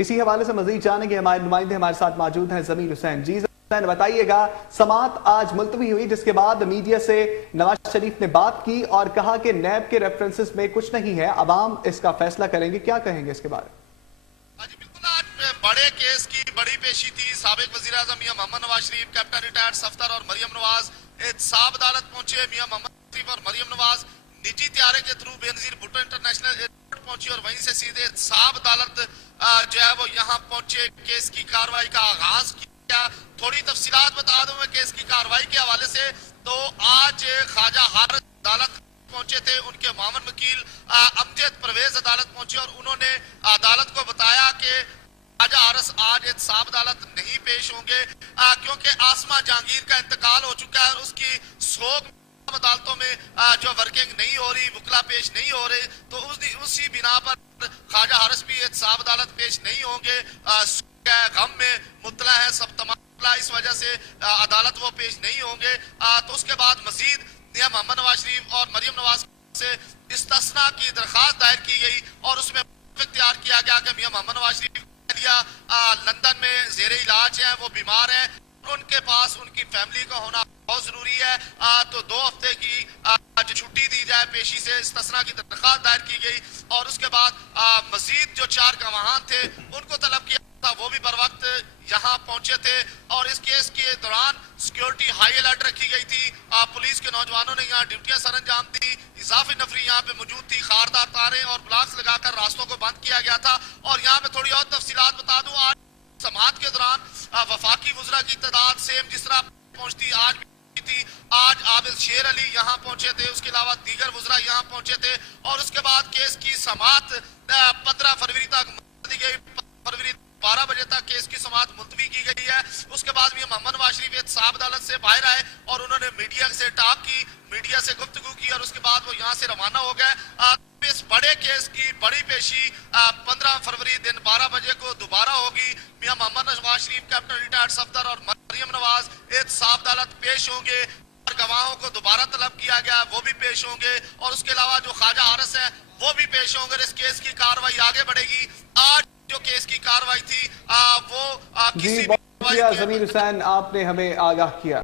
اسی حوالے سے مزید جانیں گے، ہمارے نمائندے ہمارے ساتھ موجود ہیں ضمیر حسین۔ جی حسین، بتائیے گا، سماعت آج ملتوی ہوئی جس کے بعد میڈیا سے نواز شریف نے بات کی اور کہا کہ نیب کے ریفرنسز میں کچھ نہیں ہے، عوام اس کا فیصلہ کریں گے، کیا کہیں گے اس کے بارے میں؟ جی بالکل، آج بڑے کیس کی بڑی پیشی تھی۔ سابق وزیر اعظم میاں محمد نواز شریف، کیپٹن ریٹائرڈ صفدر اور مریم نواز احتساب عدالت پہنچے۔ میاں محمد شریف اور مریم نواز نجی طیارے کے تھرو بے نظیر بھٹو انٹرنیشنل ایئرپورٹ پہنچی اور وہیں سے سیدھے احتساب عدالت جو ہے وہ یہاں پہنچے، کیس کی کارروائی کا آغاز کیا۔ تھوڑی تفصیلات بتا دوں میں کیس کی کارروائی کے حوالے سے، تو آج خواجہ حارث عدالت پہنچے تھے، ان کے معاون وکیل امجد پرویز عدالت پہنچے اور انہوں نے عدالت کو بتایا کہ خواجہ حارث آج احتساب عدالت نہیں پیش ہوں گے کیونکہ آسمہ جہانگیر کا انتقال ہو چکا ہے اور اس کی سوگ عدالتوں میں جو ورکنگ نہیں ہو رہی، وکلا پیش نہیں ہو رہے، تو اسی بنا پر خواجہ حارث بھی احتساب عدالت پیش نہیں ہوں گے۔ غم میں مطلع ہے سب تمام، اس وجہ سے عدالت وہ پیش نہیں ہوں گے۔ تو اس کے بعد مزید میاں محمد نواز شریف اور مریم نواز سے استثناء کی درخواست دائر کی گئی اور اس میں اختیار کیا گیا کہ میاں محمد نواز شریف لندن میں زیر علاج ہیں، وہ بیمار ہیں، ان کے پاس ان کی فیملی کا ہونا بہت ضروری ہے، تو 2 ہفتے کی چھٹی دی جائے، پیشی سے استثناء کی درخواست دائر کی گئی اور اس کے بعد مزید جو 4 گواہان تھے ان کو طلب کیا تھا، وہ بھی بر وقت یہاں پہنچے تھے اور اس کیس کے دوران سیکیورٹی ہائی الرٹ رکھی گئی تھی۔ پولیس کے نوجوانوں نے یہاں ڈیوٹیاں سر انجام دی، اضافی نفری یہاں پہ موجود تھی، خاردار تاریں اور بلاکس لگا کر راستوں کو بند کیا گیا تھا۔ اور یہاں پہ تھوڑی اور تفصیلات بتا دوں، آج سماعت کے دوران وفاقی وزراء کی تعداد سیم جس طرح پہنچتی آج بھی تھی، آج عابد شیر علی یہاں پہنچے تھے، اس کے علاوہ دیگر وزراء یہاں پہنچے تھے اور اس کے بعد کیس کی سماعت 15 فروری تک دی گئی۔ فروری 12 بجے تک کیس کی سماعت ملتوی کی گئی ہے۔ اس کے بعد بھی محمد نواز شریف احتساب عدالت سے باہر آئے اور انہوں نے میڈیا سے ٹاک کی، میڈیا سے گفتگو کی اور اس کے بعد وہ یہاں سے روانہ ہو گئے۔ اس بڑے کیس کی بڑی پیشی 15 فروری دن 12 بجے کو دوبارہ ہوگی۔ میاں محمد نواز شریف، کیپٹن ریٹائرڈ صفدر اور مریم نواز احتساب عدالت پیش ہوں گے اور گواہوں کو دوبارہ طلب کیا گیا وہ بھی پیش ہوں گے اور اس کے علاوہ جو خواجہ حارث ہے وہ بھی پیش ہوں گے۔ اس کیس کی کارروائی آگے بڑھے گی۔ آج جو کیس کی کارروائی تھی وہ کسی بھی ضمیر حسین، آپ نے ہمیں آگاہ کیا۔